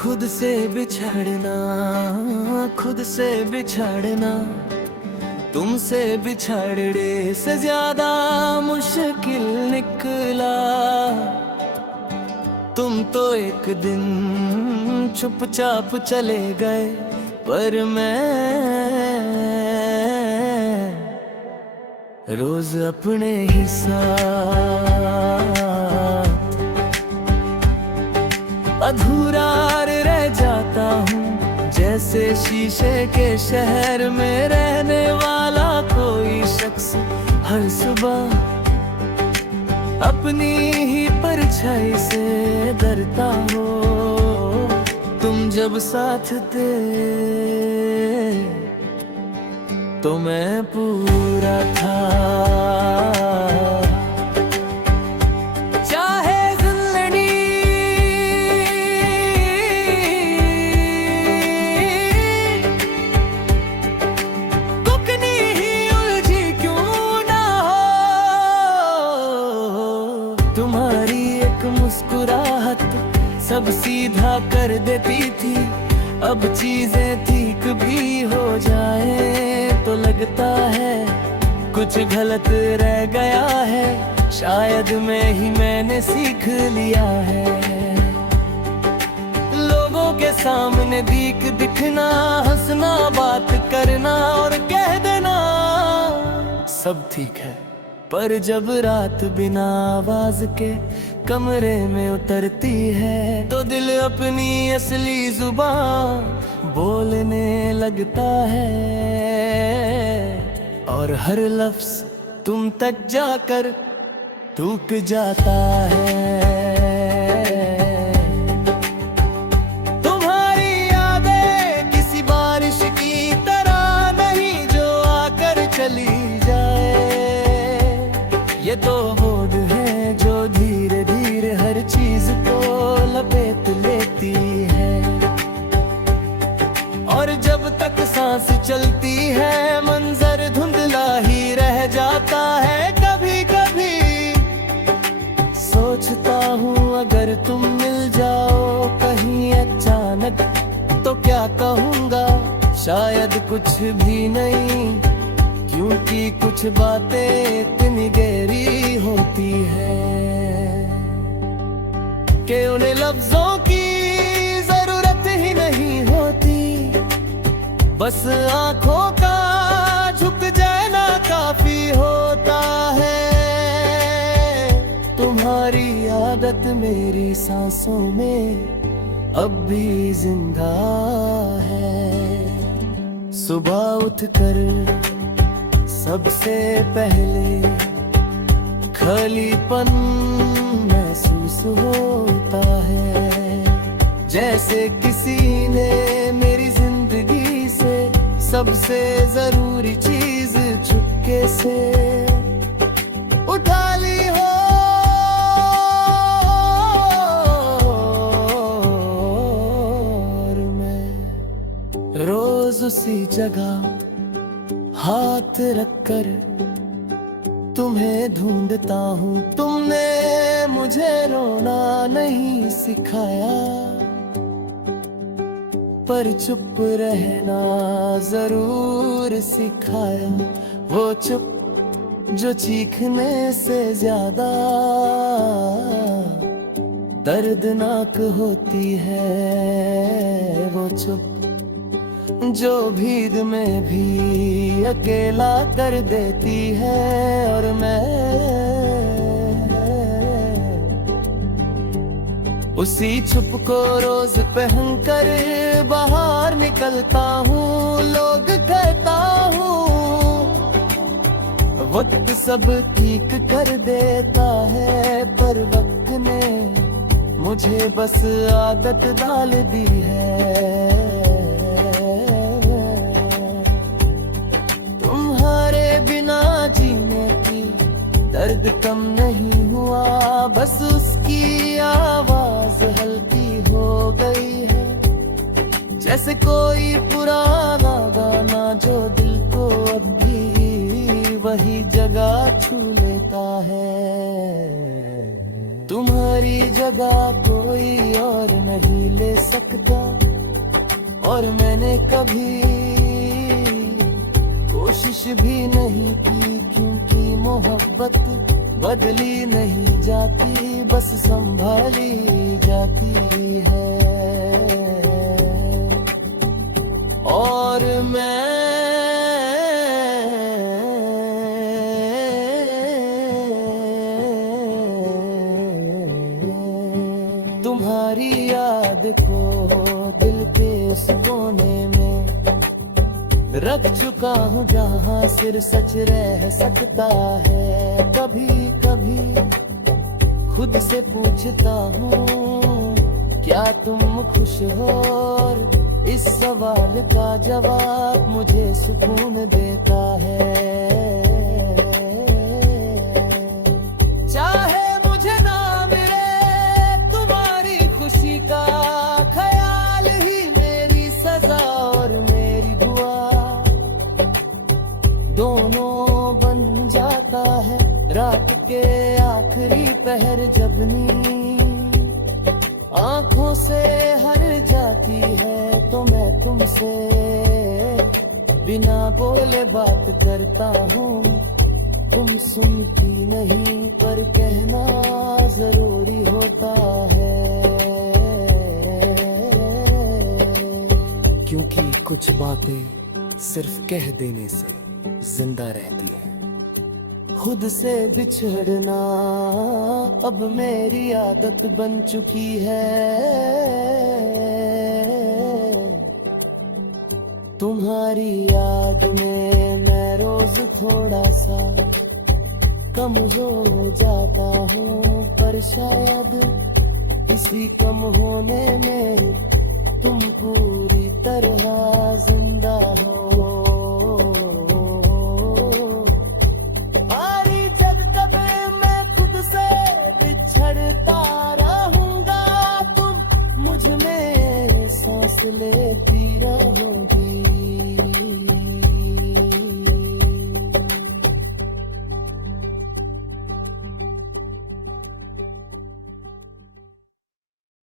खुद से बिछड़ना, खुद से बिछड़ना तुमसे बिछड़ने से ज्यादा मुश्किल निकला। तुम तो एक दिन चुपचाप चले गए, पर मैं रोज अपने ही साथ अधूरा रह जाता हूँ, जैसे शीशे के शहर में रहने वाला कोई शख्स हर सुबह अपनी ही परछाई से डरता हो। तुम जब साथ थे तो मैं पूरा था, चाहे जिंदगी कितनी ही उलझी क्यों ना हो। तुम्हारी एक मुस्कुराहट सब सीधा कर देती थी। अब चीजें ठीक भी हो जाए तो लगता है कुछ गलत रह गया है। शायद मैंने सीख लिया है लोगों के सामने दिखना, हंसना, बात करना और कह देना सब ठीक है। पर जब रात बिना आवाज के कमरे में उतरती है तो दिल अपनी असली जुबान बोलने लगता है, और हर लफ्ज तुम तक जाकर टूट जाता है। तुम्हारी यादें किसी बारिश की तरह नहीं जो आकर चली जाए। ये तो होड़ है जो धीरे धीरे हर चीज को लपेट लेती है, और जब तक सांस चलती है मंजर धुंधला ही रह जाता है। कभी कभी सोचता हूँ अगर तुम मिल जाओ कहीं अचानक तो क्या कहूँगा, शायद कुछ भी नहीं, क्योंकि कुछ बातें इतनी गहरी होती है कि उन्हें लफ्जों की जरूरत ही नहीं होती। बस आंखों का झुक जाना काफी होता है। तुम्हारी आदत मेरी सांसों में अब भी जिंदा है। सुबह उठकर सबसे पहले खालीपन महसूस होता है, जैसे किसी ने मेरी जिंदगी से सबसे जरूरी चीज चुपके से उठा ली हो। और मैं रोज उसी जगह हाथ रखकर तुम्हें ढूंढता हूँ। तुमने मुझे रोना नहीं सिखाया, पर चुप रहना जरूर सिखाया। वो चुप जो चीखने से ज्यादा दर्दनाक होती है। वो चुप जो भीड़ में भी अकेला कर देती है। और मैं उसी चुप को रोज पहनकर बाहर निकलता हूँ। लोग कहता हूँ वक्त सब ठीक कर देता है, पर वक्त ने मुझे बस आदत डाल दी है। बिना जीने की दर्द कम नहीं हुआ, बस उसकी आवाज हल्की हो गई है। जैसे कोई पुराना गाना जो दिल को अब भी वही जगह छू लेता है। तुम तुम्हारी जगह कोई और नहीं ले सकता, और मैंने कभी कोशिश भी नहीं की, क्योंकि मोहब्बत बदली नहीं जाती, बस संभाली जाती है। और मैं तुम्हारी याद को दिल के उस कोने में रख चुका हूँ, जहाँ सिर सच रह सकता है। कभी कभी खुद से पूछता हूँ, क्या तुम खुश हो? और इस सवाल का जवाब मुझे सुकून देता है। चाहे मुझे ना मिले तुम्हारी खुशी का ख्याल ही मेरी सजा और मेरी दुआ, दोनों बन जाता है रात के आखिरी पहर, जब नींद आंखों से हर जाती है, तो मैं तुमसे बिना बोले बात करता हूँ। तुम सुनती नहीं, पर कहना जरूरी होता है, क्योंकि कुछ बातें सिर्फ कह देने से जिंदा रहती है। खुद से बिछड़ना अब मेरी आदत बन चुकी है। तुम्हारी याद में मैं रोज थोड़ा सा कम हो जाता हूँ, पर शायद इसी कम होने में तुम पूरी तरह जिंदा हो। बिछड़ता रहूंगा, तुम मुझ में सांस लेती रहोगी।